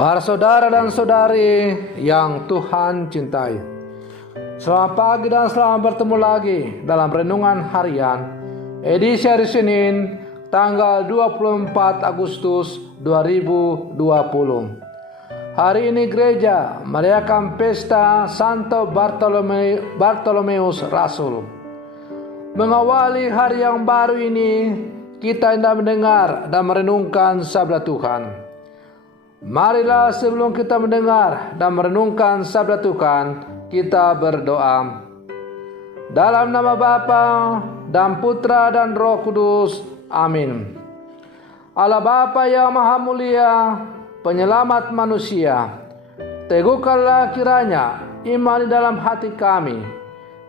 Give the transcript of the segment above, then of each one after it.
Para saudara dan saudari yang Tuhan cintai, selamat pagi dan selamat bertemu lagi dalam Renungan Harian edisi hari Senin tanggal 24 Agustus 2020. Hari ini gereja merayakan pesta Santo Bartolomeus Rasul. Mengawali hari yang baru ini, kita hendak mendengar dan merenungkan sabda Tuhan. Marilah sebelum kita mendengar dan merenungkan sabda Tuhan, kita berdoa. Dalam nama Bapa dan Putra dan Roh Kudus. Amin. Allah Bapa yang Maha Mulia, Penyelamat manusia, teguhkanlah kiranya iman di dalam hati kami.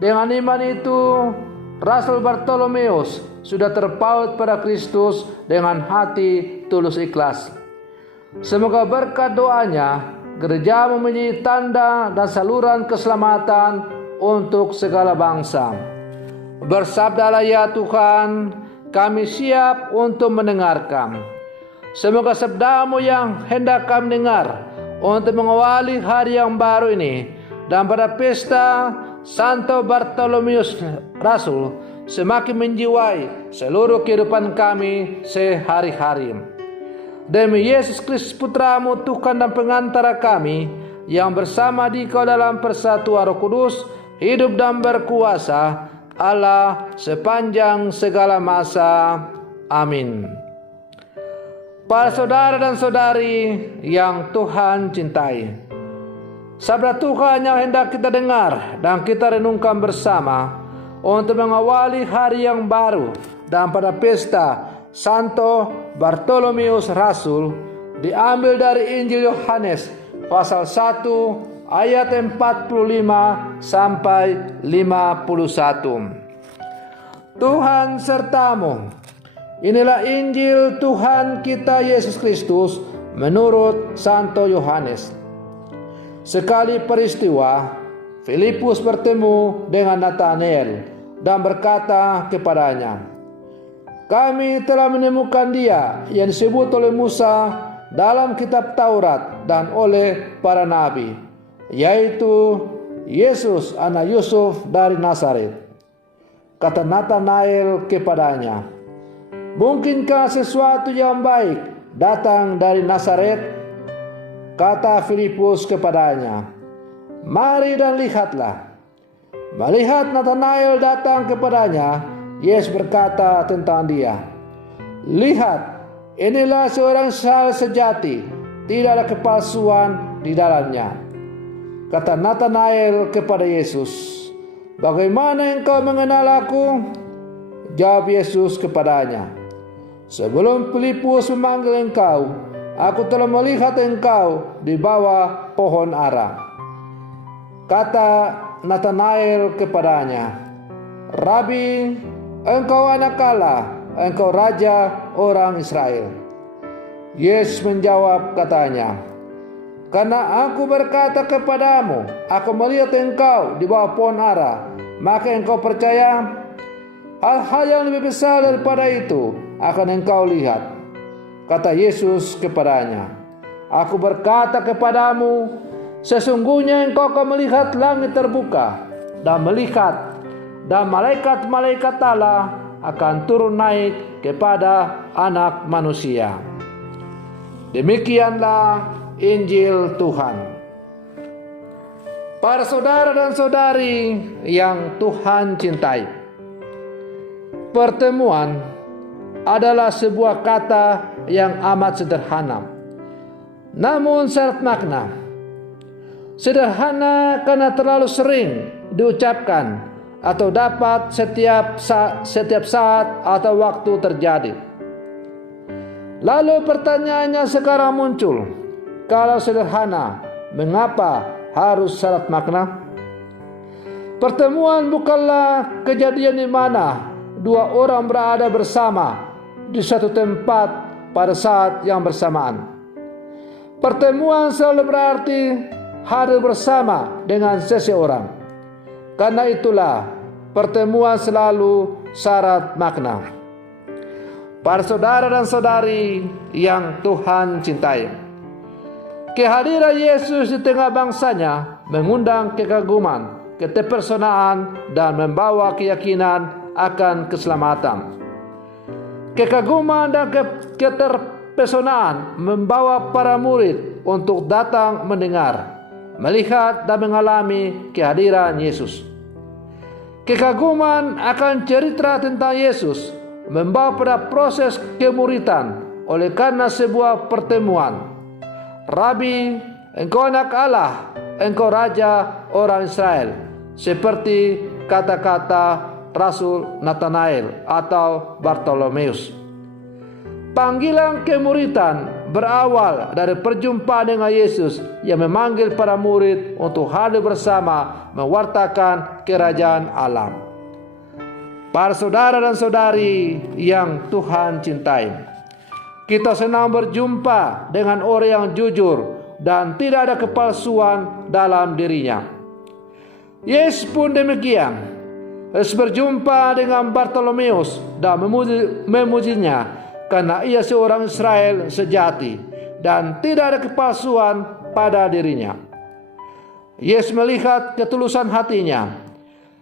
Dengan iman itu, Rasul Bartolomeus sudah terpaut pada Kristus dengan hati tulus ikhlas. Semoga berkat doanya, gereja menjadi tanda dan saluran keselamatan untuk segala bangsa. Bersabdalah ya Tuhan, kami siap untuk mendengarkan. Semoga sabdamu yang hendak kami dengar untuk mengawali hari yang baru ini dan pada pesta Santo Bartolomeus Rasul semakin menjiwai seluruh kehidupan kami sehari-hari. Demi Yesus Kristus Putramu, Tuhan dan Pengantara kami, yang bersama Dikau dalam persatuan Roh Kudus, hidup dan berkuasa Allah sepanjang segala masa. Amin. Para saudara dan saudari yang Tuhan cintai, sabda Tuhan yang hendak kita dengar dan kita renungkan bersama untuk mengawali hari yang baru dan pada pesta Santo Bartolomeus Rasul diambil dari Injil Yohanes pasal 1 ayat 45 sampai 51. Tuhan sertamu. Inilah Injil Tuhan kita Yesus Kristus menurut Santo Yohanes. Sekali peristiwa, Filipus bertemu dengan Nathanael dan berkata kepadanya, "Kami telah menemukan Dia yang disebut oleh Musa dalam kitab Taurat dan oleh para nabi, yaitu Yesus anak Yusuf dari Nazaret." Kata Nathanael kepadanya, "Mungkinkah sesuatu yang baik datang dari Nazaret?" Kata Filipus kepadanya, "Mari dan lihatlah." Melihat Nathanael datang kepadanya, Yesus berkata tentang dia, "Lihat, inilah seorang Israel sejati, tidak ada kepalsuan di dalamnya." Kata Nathanael kepada Yesus, "Bagaimana engkau mengenal aku?" Jawab Yesus kepadanya, "Sebelum Filipus memanggil engkau, aku telah melihat engkau di bawah pohon ara." Kata Nathanael kepadanya, "Rabi, engkau anak Allah, engkau raja orang Israel." Yesus menjawab katanya, "Karena aku berkata kepadamu, aku melihat engkau di bawah pohon ara, maka engkau percaya? Hal-hal yang lebih besar daripada itu akan engkau lihat." Kata Yesus kepadanya, "Aku berkata kepadamu, sesungguhnya engkau akan melihat langit terbuka dan malaikat-malaikat Allah akan turun naik kepada Anak Manusia." Demikianlah Injil Tuhan. Para saudara dan saudari yang Tuhan cintai, pertemuan adalah sebuah kata yang amat sederhana, namun syarat makna. Sederhana karena terlalu sering diucapkan atau dapat setiap saat atau waktu terjadi. Lalu pertanyaannya sekarang muncul, kalau sederhana, mengapa harus syarat makna? Pertemuan bukanlah kejadian di mana dua orang berada bersama di satu tempat pada saat yang bersamaan. Pertemuan selalu berarti hadir bersama dengan seseorang. Karena itulah pertemuan selalu syarat makna. Para saudara dan saudari yang Tuhan cintai, Kehadiran Yesus di tengah bangsanya mengundang kekaguman, keterpesonaan, dan membawa keyakinan akan keselamatan. Kekaguman dan keterpesonaan membawa para murid untuk datang mendengar, melihat, dan mengalami kehadiran Yesus. Kekaguman akan cerita tentang Yesus membawa pada proses kemuritan oleh karena sebuah pertemuan. Rabi, engkau anak Allah, engkau raja orang Israel, seperti kata-kata Rasul Nathanael atau Bartolomeus. Panggilan kemuritan berawal dari perjumpaan dengan Yesus yang memanggil para murid untuk hadir bersama mewartakan kerajaan Allah. Para saudara dan saudari yang Tuhan cintai, kita senang berjumpa dengan orang yang jujur dan tidak ada kepalsuan dalam dirinya. Yesus pun demikian. Yesus berjumpa dengan Bartolomeus dan memujinya karena ia seorang Israel sejati dan tidak ada kepalsuan pada dirinya. Yesus melihat ketulusan hatinya.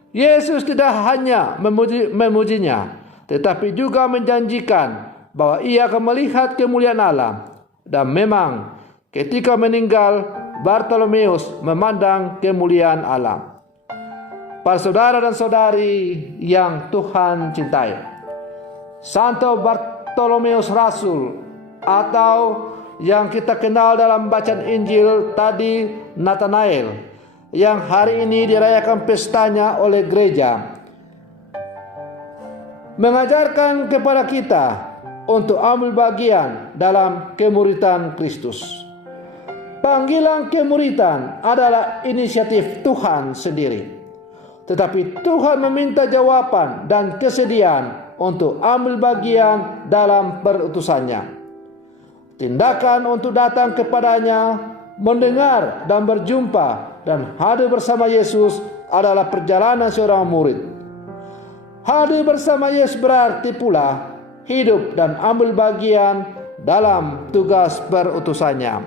Yesus tidak hanya memujinya, tetapi juga menjanjikan bahwa ia akan melihat kemuliaan Allah. Dan memang ketika meninggal, Bartolomeus memandang kemuliaan Allah. Para saudara dan saudari yang Tuhan cintai, Santo Bartolomeus Rasul, atau yang kita kenal dalam bacaan Injil tadi Nathanael, yang hari ini dirayakan pestanya oleh gereja, mengajarkan kepada kita untuk ambil bagian dalam kemuritan Kristus. Panggilan kemuritan adalah inisiatif Tuhan sendiri, tetapi Tuhan meminta jawaban dan kesediaan untuk ambil bagian dalam perutusannya. Tindakan untuk datang kepadanya, mendengar dan berjumpa dan hadir bersama Yesus adalah perjalanan seorang murid. Hadir bersama Yesus berarti pula hidup dan ambil bagian dalam tugas perutusannya.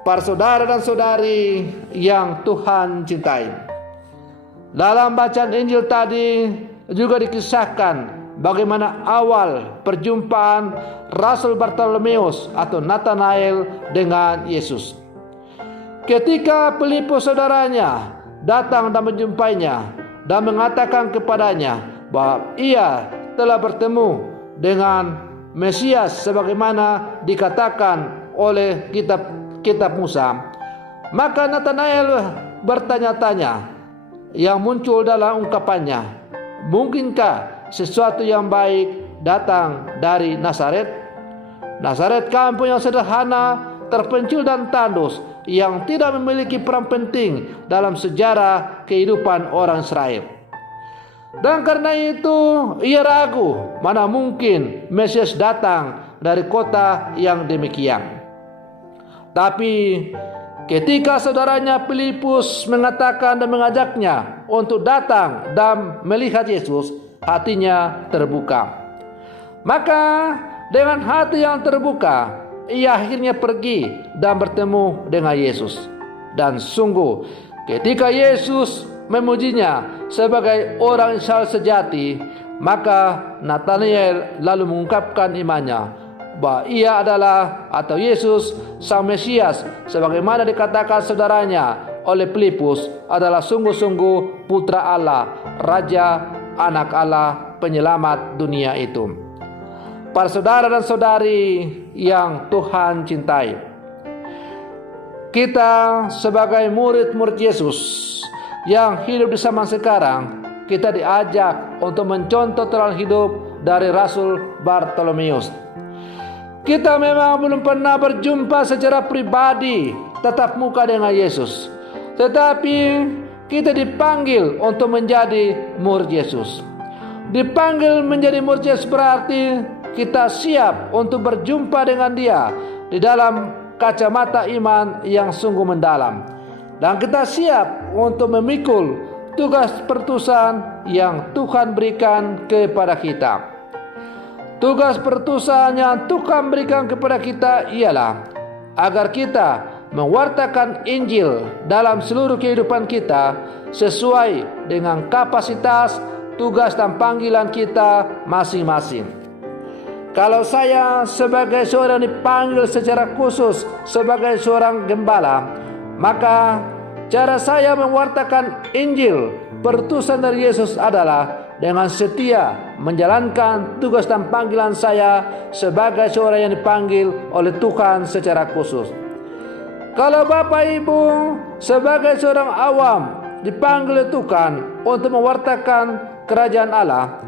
Para saudara dan saudari yang Tuhan cintai, dalam bacaan Injil tadi juga dikisahkan bagaimana awal perjumpaan Rasul Bartolomeus atau Nathanael dengan Yesus. Ketika Filipus saudaranya datang dan menjumpainya dan mengatakan kepadanya bahwa ia telah bertemu dengan Mesias sebagaimana dikatakan oleh kitab Musa, maka Nathanael bertanya-tanya yang muncul dalam ungkapannya, mungkinkah sesuatu yang baik datang dari Nazaret? Nazaret kampung yang sederhana, terpencil dan tandus, yang tidak memiliki peran penting dalam sejarah kehidupan orang Israel. Dan karena itu ia ragu mana mungkin Mesias datang dari kota yang demikian. Tapi ketika saudaranya Filipus mengatakan dan mengajaknya untuk datang dan melihat Yesus, hatinya terbuka. Maka dengan hati yang terbuka, ia akhirnya pergi dan bertemu dengan Yesus. Dan sungguh ketika Yesus memujinya sebagai orang Israel sejati, maka Nathanael lalu mengungkapkan imannya bahwa ia adalah atau Yesus Sang Mesias sebagaimana dikatakan saudaranya oleh Filipus adalah sungguh-sungguh putra Allah, raja, anak Allah, penyelamat dunia itu. Para saudara dan saudari yang Tuhan cintai, kita sebagai murid-murid Yesus yang hidup di zaman sekarang, kita diajak untuk mencontoh teladan hidup dari Rasul Bartolomeus. Kita memang belum pernah berjumpa secara pribadi tatap muka dengan Yesus, tetapi kita dipanggil untuk menjadi murid Yesus. Dipanggil menjadi murid Yesus berarti kita siap untuk berjumpa dengan Dia di dalam kacamata iman yang sungguh mendalam, dan kita siap untuk memikul tugas perutusan yang Tuhan berikan kepada kita. Tugas perutusan yang Tuhan berikan kepada kita ialah agar kita mewartakan Injil dalam seluruh kehidupan kita sesuai dengan kapasitas, tugas dan panggilan kita masing-masing. Kalau saya sebagai seorang dipanggil secara khusus sebagai seorang gembala, maka cara saya mewartakan Injil perutusan dari Yesus adalah dengan setia menjalankan tugas dan panggilan saya sebagai seorang yang dipanggil oleh Tuhan secara khusus. Kalau Bapak Ibu sebagai seorang awam dipanggil oleh Tuhan untuk mewartakan kerajaan Allah,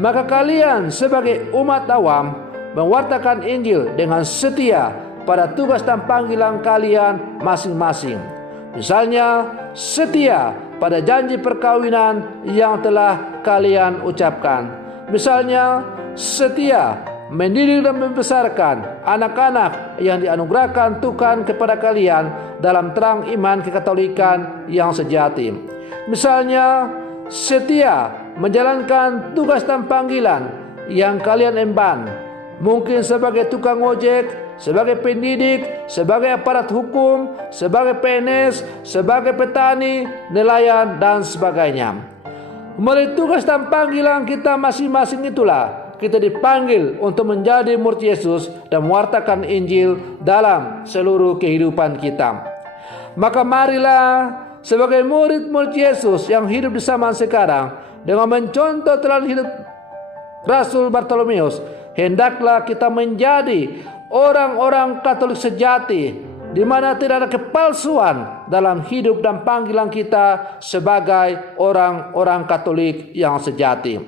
maka kalian sebagai umat awam mewartakan Injil dengan setia pada tugas dan panggilan kalian masing-masing. Misalnya, setia pada janji perkawinan yang telah kalian ucapkan. Misalnya, setia mendidik dan membesarkan anak-anak yang dianugerahkan Tuhan kepada kalian dalam terang iman kekatolikan yang sejati. Misalnya, setia menjalankan tugas dan panggilan yang kalian emban, mungkin sebagai tukang ojek, sebagai pendidik, sebagai aparat hukum, sebagai PNS, sebagai petani, nelayan, dan sebagainya. Melalui tugas dan panggilan kita masing-masing itulah kita dipanggil untuk menjadi murid Yesus dan mewartakan Injil dalam seluruh kehidupan kita. Maka marilah sebagai murid-murid Yesus yang hidup di zaman sekarang, dengan mencontoh teladan hidup Rasul Bartolomeus, hendaklah kita menjadi orang-orang Katolik sejati, di mana tidak ada kepalsuan dalam hidup dan panggilan kita sebagai orang-orang Katolik yang sejati.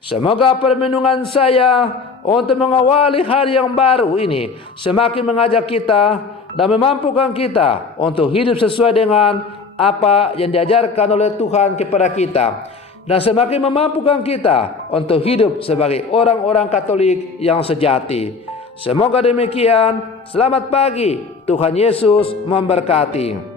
Semoga permenungan saya untuk mengawali hari yang baru ini semakin mengajak kita dan memampukan kita untuk hidup sesuai dengan apa yang diajarkan oleh Tuhan kepada kita, dan semakin memampukan kita untuk hidup sebagai orang-orang Katolik yang sejati. Semoga demikian. Selamat pagi. Tuhan Yesus memberkati.